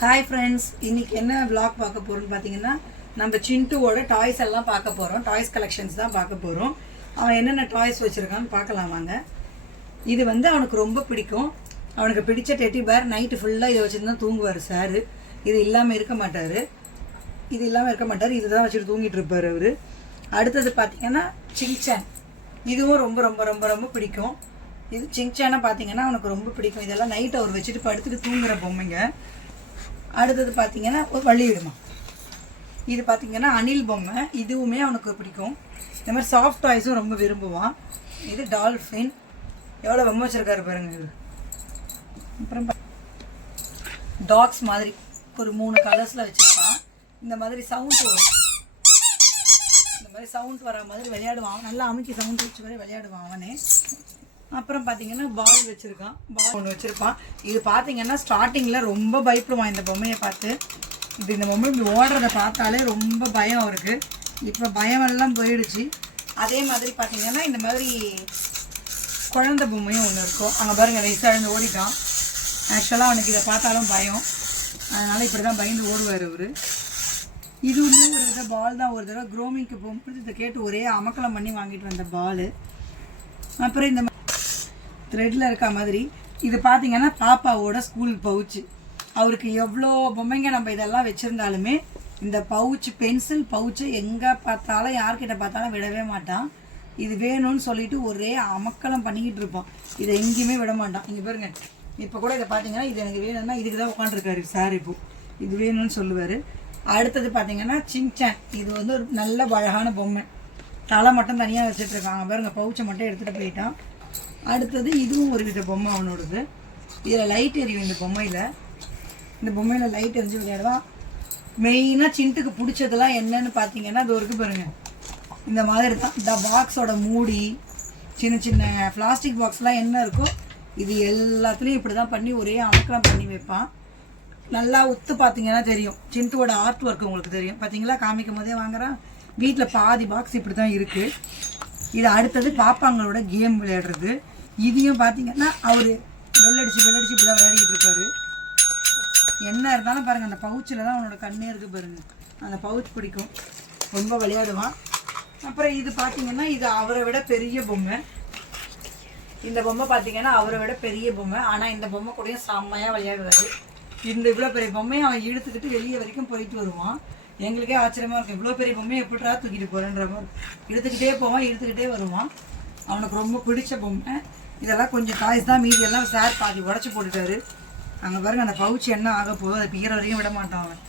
Hi friends, இன்னைக்கு என்ன vlog பார்க்க போகிறோம்னு பார்த்தீங்கன்னா நம்ம சிண்டுவோட டாய்ஸ் எல்லாம் பார்க்க போகிறோம். டாய்ஸ் கலெக்ஷன்ஸ் தான் பார்க்க போகிறோம். அவன் என்னென்ன டாய்ஸ் வச்சுருக்கான்னு பார்க்கலாம் வாங்க. இது வந்து அவனுக்கு ரொம்ப பிடிக்கும். அவனுக்கு பிடிச்ச டெட்டி பேர். நைட்டு ஃபுல்லாக இதை வச்சுட்டு தான் தூங்குவார் சார். இது இல்லாமல் இருக்க மாட்டார். இதுதான் வச்சுட்டு தூங்கிட்டு இருப்பார் அவர். அடுத்தது பார்த்தீங்கன்னா சிங்சான். இதுவும் ரொம்ப ரொம்ப ரொம்ப ரொம்ப பிடிக்கும். இது சிங்சானை பார்த்தீங்கன்னா அவனுக்கு ரொம்ப பிடிக்கும். இதெல்லாம் நைட்டு அவர் வச்சுட்டு படுத்துட்டு தூங்குற பொம்மைங்க. அடுத்தது பார்த்தீங்கன்னா ஒரு வள்ளி விடுமா. இது பார்த்தீங்கன்னா அணில் பொம்மை. இதுவுமே அவனுக்கு பிடிக்கும். இந்த மாதிரி சாஃப்ட் டாய்ஸும் ரொம்ப விரும்புவான். இது டால்ஃபின். எவ்வளோ பொம்மை வச்சுருக்காரு பாருங்க இது. அப்புறம் டாக்ஸ் மாதிரி ஒரு 3 கலர்ஸில் வச்சுருக்கான். இந்த மாதிரி சவுண்ட் வரும். இந்த மாதிரி சவுண்ட் வர மாதிரி விளையாடுவான். நல்லா அமுக்கி சவுண்ட் வச்சு வரை விளையாடுவான் அவனே. அப்புறம் பார்த்தீங்கன்னா பால் வச்சுருக்கான். பால் ஒன்று வச்சுருப்பான். இது பார்த்தீங்கன்னா ஸ்டார்டிங்கில் ரொம்ப பயப்படுவான் இந்த பொம்மையை பார்த்து. இந்த பொம்மை இப்படி ஓடுறதை பார்த்தாலே ரொம்ப பயம் அவருக்கு. இப்போ பயமெல்லாம் போயிடுச்சு. அதே மாதிரி பார்த்தீங்கன்னா இந்த மாதிரி குழந்தை பொம்மையும் ஒன்று இருக்கும். அங்கே பாருங்கள், வயசாக ஓடிட்டான். ஆக்சுவலாக அவனுக்கு இதை பார்த்தாலும் பயம். அதனால் இப்படி தான் பயந்து ஓடுவார் அவர். இதுவுமே ஒரு வித பால் தான். ஒரு தடவை க்ரோமிங்க்கு போகும்போது இதை கேட்டு ஒரே அமக்கலம் பண்ணி வாங்கிட்டு வந்த பால். அப்புறம் இந்த த்ரெட்டில் இருக்க மாதிரி இது பார்த்தீங்கன்னா பாப்பாவோட ஸ்கூல் பவுச்சு. அவருக்கு எவ்வளோ பொம்மைங்க நம்ம இதெல்லாம் வச்சுருந்தாலுமே இந்த பவுச்சு, பென்சில் பவுச்சை எங்கே பார்த்தாலும் யார்கிட்ட பார்த்தாலும் விடவே மாட்டான். இது வேணும்னு சொல்லிட்டு ஒரே அமக்கலம் பண்ணிக்கிட்டு இருப்பான். இதை எங்கேயுமே விட மாட்டான். இங்கே பாருங்க, இப்போ கூட இதை பார்த்தீங்கன்னா இது எனக்கு வேணும்னா இதுக்கு தான் உட்காந்துருக்காரு சார். இப்போது இது வேணும்னு சொல்லுவார். அடுத்தது பார்த்தீங்கன்னா சிங்சான். இது வந்து ஒரு நல்ல அழகான பொம்மை. தலை மட்டும் தனியாக வச்சுட்ருக்காங்க பாருங்க. பவுச்சை மட்டும் எடுத்துகிட்டு போயிட்டான். அடுத்தது இதுவும் ஒரு வித பொம்மை அவனோடது. இதில் லைட் எரியும். இந்த பொம்மையில் லைட் எரிஞ்சு விளையாடுவான். மெயினாக சிண்டுக்கு பிடிச்சதெல்லாம் என்னன்னு பார்த்தீங்கன்னா அது ஒரு பாருங்கள். இந்த மாதிரி தான் இந்த பாக்ஸோட மூடி, சின்ன சின்ன பிளாஸ்டிக் பாக்ஸ்லாம் என்ன இருக்கோ இது எல்லாத்துலேயும் இப்படி தான் பண்ணி ஒரே அமக்கலம் பண்ணி வைப்பான். நல்லா உத்து பார்த்தீங்கன்னா தெரியும். சிண்டுவோட ஆர்ட் ஒர்க் உங்களுக்கு தெரியும். பார்த்தீங்களா, காமிக்கும் போதே வாங்குறான். வீட்டில் பாதி பாக்ஸ் இப்படி தான் இருக்குது. இது அடுத்தது பாப்பாங்களோட கேம் விளையாடுறது. இதையும் பார்த்தீங்கன்னா அவர் வெள்ளடிச்சு இப்படி தான் விளையாடிக்கிட்டு இருப்பார். என்ன இருந்தாலும் பாருங்கள், அந்த பவுச்சில் தான் அவனோட கண்ணே இருக்குது பாருங்கள். அந்த பவுச் பிடிக்கும், ரொம்ப விளையாடுவான். அப்புறம் இது பார்த்தீங்கன்னா இது அவரை விட பெரிய பொம்மை. இந்த பொம்மை பார்த்தீங்கன்னா அவரை விட பெரிய பொம்மை. ஆனால் இந்த பொம்மை கூடயும் செம்மையாக விளையாடுவார். இந்த இவ்வளோ பெரிய பொம்மையை அவன் இழுத்துக்கிட்டு வெளியே வரைக்கும் போயிட்டு வருவான். எங்களுக்கே ஆச்சரியமாக இருக்கும். இவ்வளோ பெரிய பொம்மையை எப்படிரா தூக்கிட்டு போகிறேன்ற மாதிரி இழுத்துக்கிட்டே போவான், இழுத்துக்கிட்டே வருவான். அவனுக்கு ரொம்ப பிடிச்ச பொம்மை. இதெல்லாம் கொஞ்சம் டாய்ஸ் தான், மீதியெல்லாம் சார் பாதி உடச்சி போட்டுட்டாரு. அங்கே பாருங்க, அந்த பவுச்சு என்ன ஆக போதோ அதை பீர வரைக்கும் விட மாட்டான் அவன்.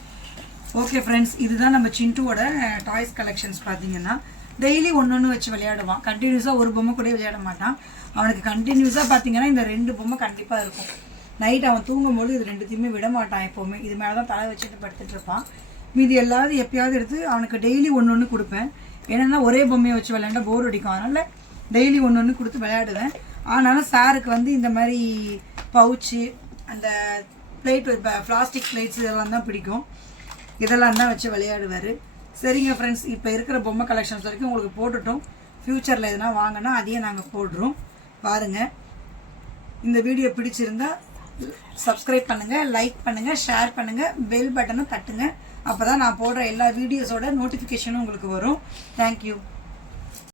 ஓகே ஃப்ரெண்ட்ஸ், இதுதான் நம்ம சிண்டுவோட டாய்ஸ் கலெக்ஷன்ஸ். பார்த்தீங்கன்னா டெய்லி ஒன்று வச்சு விளையாடுவான். கண்டினியூஸாக ஒரு பொம்மை கூட விளையாட மாட்டான். அவனுக்கு கண்டினியூஸாக பார்த்தீங்கன்னா இந்த 2 பொம்மை கண்டிப்பாக இருக்கும். நைட் அவன் தூங்கும்போது இது 2த்தையுமே விட மாட்டான் எப்போவுமே. இது மேலே தான் தலை வச்சுட்டு படுத்துட்டு இருப்பான். மீதி எல்லாவது எப்பயாவது எடுத்து அவனுக்கு டெய்லி ஒன்று கொடுப்பேன். ஏன்னா ஒரே பொம்மையை வச்சு விளையாண்டா போர் அடிக்கும். அதனால் டெய்லி ஒன்று கொடுத்து விளையாடுவேன். ஆனாலும் சாருக்கு வந்து இந்த மாதிரி பவுச்சு, அந்த பிளேட், பிளாஸ்டிக் பிளேட்ஸ் இதெல்லாம் தான் பிடிக்கும். இதெல்லாம் தான் வச்சு விளையாடுவார். சரிங்க ஃப்ரெண்ட்ஸ், இப்போ இருக்கிற பொம்மை கலெக்ஷன்ஸ் வரைக்கும் உங்களுக்கு போட்டுட்டோம். ஃப்யூச்சரில் எதுனா வாங்கினா அதையே நாங்கள் போடுறோம் பாருங்கள். இந்த வீடியோ பிடிச்சிருந்தா சப்ஸ்கிரைப் பண்ணுங்கள், லைக் பண்ணுங்கள், ஷேர் பண்ணுங்கள், பெல் பட்டனை தட்டுங்க. அப்போ தான் நான் போடுற எல்லா வீடியோஸோட நோட்டிஃபிகேஷனும் உங்களுக்கு வரும். தேங்க்யூ.